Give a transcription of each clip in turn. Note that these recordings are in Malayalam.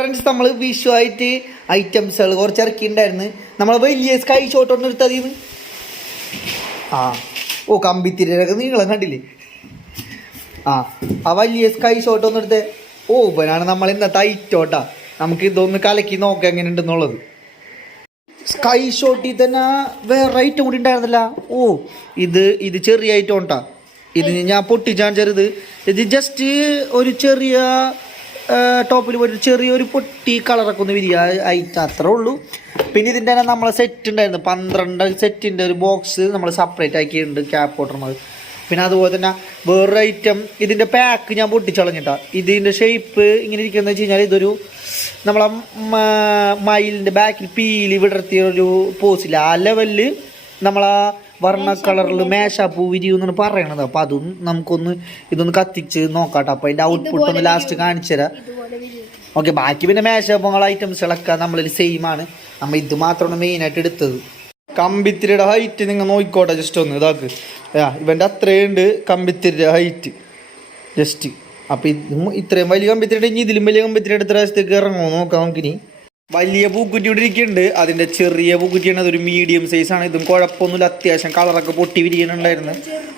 ഫ്രണ്ട്സ് നമ്മൾ വിഷു ആയിട്ട് ഐറ്റംസുകൾ കുറച്ച് ഇറക്കിയിട്ടുണ്ടായിരുന്നു. നമ്മൾ വലിയ സ്കൈ ഷോട്ട് ഒന്ന് മതി ആ. ഓ കമ്പിത്തിരിയൊക്കെ നീളം കണ്ടില്ലേ? ആ. ആ വലിയ സ്കൈ ഷോട്ട് ഒന്ന് എടുത്ത് ഓ ഇവനാണ് നമ്മൾ ഇന്നത്തെ ഐറ്റോട്ടാ നമുക്ക് ഇതൊന്ന് കലക്കി നോക്കാം എങ്ങനെ ഉണ്ടെന്നുള്ളത് സ്കൈ ഷോട്ടിൽ തന്നെ വേറെ ഐറ്റം കൂടി ഉണ്ടായിരുന്നില്ല. ഓ ഇത് ഇത് ചെറിയ ഐറ്റം ഉണ്ടാ ഇത് ഞാൻ പൊട്ടിച്ചാൻ ചെറുത് ഇത് ജസ്റ്റ് ഒരു ചെറിയ ടോപ്പിൽ പോയിട്ട് ചെറിയൊരു പൊട്ടി കളറൊക്കെ ഒന്ന് വിരിയ ഐറ്റം അത്രേ ഉള്ളൂ. പിന്നെ ഇതിന്റെ തന്നെ നമ്മളെ സെറ്റ് ഉണ്ടായിരുന്നു. പന്ത്രണ്ട് സെറ്റിന്റെ ഒരു ബോക്സ് നമ്മൾ സെപ്പറേറ്റ് ആക്കിയിട്ടുണ്ട് ക്യാപ്പ് ഓട്ടർമാർ പിന്നെ അതുപോലെ തന്നെ വേറൊരു ഐറ്റം ഇതിന്റെ പാക്ക് ഞാൻ പൊട്ടിച്ചളഞ്ഞിട്ടാ. ഇതിന്റെ ഷേപ്പ് ഇങ്ങനെ ഇരിക്കുന്നത് വെച്ച് കഴിഞ്ഞാൽ ഇതൊരു നമ്മളെ മയിലിന്റെ ബാക്കിൽ പീലി വിടർത്തിയ ഒരു പോസില്ല ആ ലെവലിൽ നമ്മളാ വർണ കളറിൽ മേശാപ്പൂ വിരിയും എന്നാണ് പറയണത്. അപ്പോൾ അതും നമുക്കൊന്ന് ഇതൊന്ന് കത്തിച്ച് നോക്കാട്ടോ. അപ്പോൾ അതിന്റെ ഔട്ട്പുട്ട് ഒന്ന് ലാസ്റ്റ് കാണിച്ചു തരാം. ഓക്കെ ബാക്കി പിന്നെ മേശപ്പങ്ങൾ ഐറ്റംസുകളൊക്കെ നമ്മളിൽ സെയിം ആണ്. നമ്മൾ ഇത് മാത്രമാണ് മെയിനായിട്ട് എടുത്തത്. കമ്പിത്തിരിയുടെ ഹൈറ്റ് നിങ്ങൾ നോക്കിക്കോട്ടെ ജസ്റ്റ് ഒന്ന് ഇതാക്ക്. ഇവന്റെ അത്രയുണ്ട് കമ്പിത്തിരിയുടെ ഹൈറ്റ് ജസ്റ്റ് അപ്പോൾ ഇത് ഇത്രയും വലിയ കമ്പിത്തിരിയുടെ ഇനി ഇതിലും വലിയ കമ്പിത്തിരിയുടെ എത്ര രാജ്യത്തേക്ക് ഇറങ്ങുമോ? നോക്കാം നമുക്കിനി വലിയ പൂക്കുറ്റി ഇവിടെ ഇരിക്കുന്നുണ്ട്. അതിന്റെ ചെറിയ പൂക്കുറ്റിയാണ്. അതൊരു മീഡിയം സൈസ് ആണ്. ഇതും കുഴപ്പമൊന്നുമില്ല. അത്യാവശ്യം കളറൊക്കെ പൊട്ടി വിരിക്കുന്നുണ്ടായിരുന്നു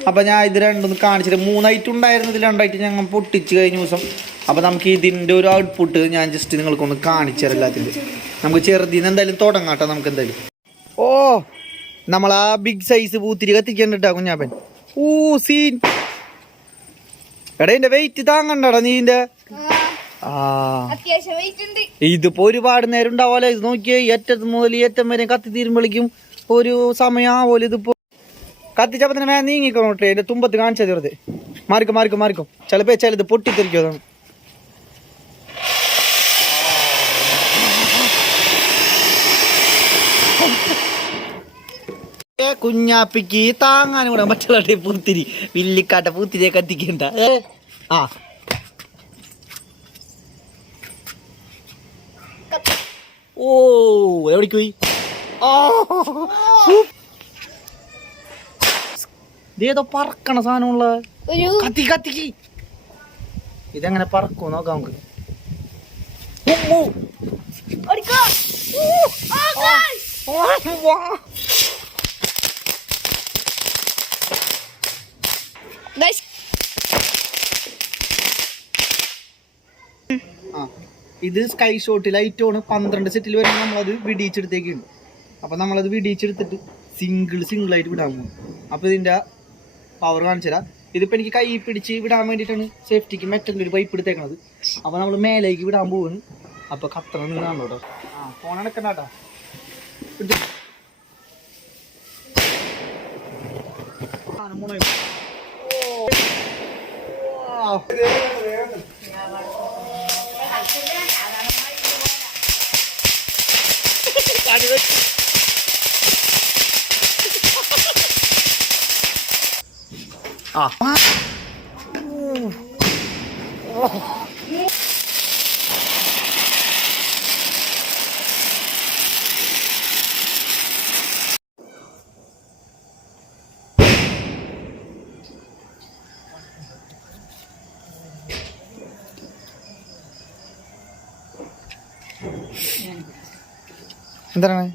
അപ്പോൾ ഞാൻ ഇത് രണ്ടൊന്ന് കാണിച്ചിട്ട് മൂന്നായിട്ട് ഉണ്ടായിരുന്നു ഇതിൽ രണ്ടായിട്ട് ഞങ്ങൾ പൊട്ടിച്ചു കഴിഞ്ഞ ദിവസം. അപ്പോൾ നമുക്ക് ഇതിന്റെ ഒരു ഔട്ട്പുട്ട് ഞാൻ ജസ്റ്റ് നിങ്ങൾക്കൊന്ന് കാണിച്ചു തരാം എല്ലാത്തിന്റെ നമുക്ക് ചെറുതിന്ന് എന്തായാലും തുടങ്ങാട്ടോ നമുക്ക് എന്തായാലും. ഓ നമ്മൾ ആ ബിഗ് സൈസ് പൂത്തിരി കത്തിക്കണ്ടിട്ടാ കുഞ്ഞാപ്പൻ. ഊ സീൻ. എടാ വെയിറ്റ് താങ്ങണ്ടടാ നീ ഇതിപ്പോ ഒരുപാട് നേരം ഉണ്ടാവല്ലോ ഇത് നോക്കിയേ ഏറ്റത്ത് മുതൽ ഏറ്റം വരെ കത്തി തീരുമ്പോഴേക്കും ഒരു സമയമാവോലും ഇതിപ്പോ. കത്തിച്ചപ്പോ തന്നെ വേഗം നീങ്ങിക്കോട്ടെ എന്റെ തുമ്പത്ത് കാണിച്ചത് വെറുതെ. മാറിക്കും മാറിക്കും മാറിക്കും. ചിലപ്പോ ഇത് പൊട്ടിത്തെറിക്കും അതാണ്. കുഞ്ഞാപ്പിക്ക് താങ്ങാനും കൂടെ മറ്റുള്ള പൂത്തിരി. വില്ലിക്കാട്ട പൂത്തിരിയെ കത്തിക്കണ്ട. ഏ, ആ. ഓ എവിടേക്ക് പോയി? ഇതേതോ പറക്കണ സാധനമുള്ള കത്തി കത്തിക്ക് ഇതെങ്ങനെ പറക്കോ നോക്കാം നമുക്ക്. ആ. ഇത് സ്കൈ ഷോട്ട് ലൈറ്റോണ് പന്ത്രണ്ട് സെറ്റിൽ വരുമ്പോൾ നമ്മളത് വിടിയിച്ചെടുത്തേക്കാണ് അപ്പം നമ്മളത് വിടിയിച്ചെടുത്തിട്ട് സിംഗിൾ ആയിട്ട് വിടാൻ പോകും അപ്പോൾ ഇതിന്റെ പവർ കാണിച്ചു തരാം. ഇതിപ്പോൾ എനിക്ക് കൈ പിടിച്ച് വിടാൻ വേണ്ടിയിട്ടാണ് സേഫ്റ്റിക്ക് മെറ്റലിന്റെ ഒരു പൈപ്പ് എടുത്തേക്കണത്. അപ്പോൾ നമ്മൾ മേലേക്ക് വിടാൻ പോവാണ്. അപ്പോൾ കത്ര നിന്നാണ് കേട്ടോ. ആ ഫോൺ അടക്കണ്ട കേട്ടോ. ഇത്. സാധനം മുണയും. ഓ. വാ. ആ എന്താണ്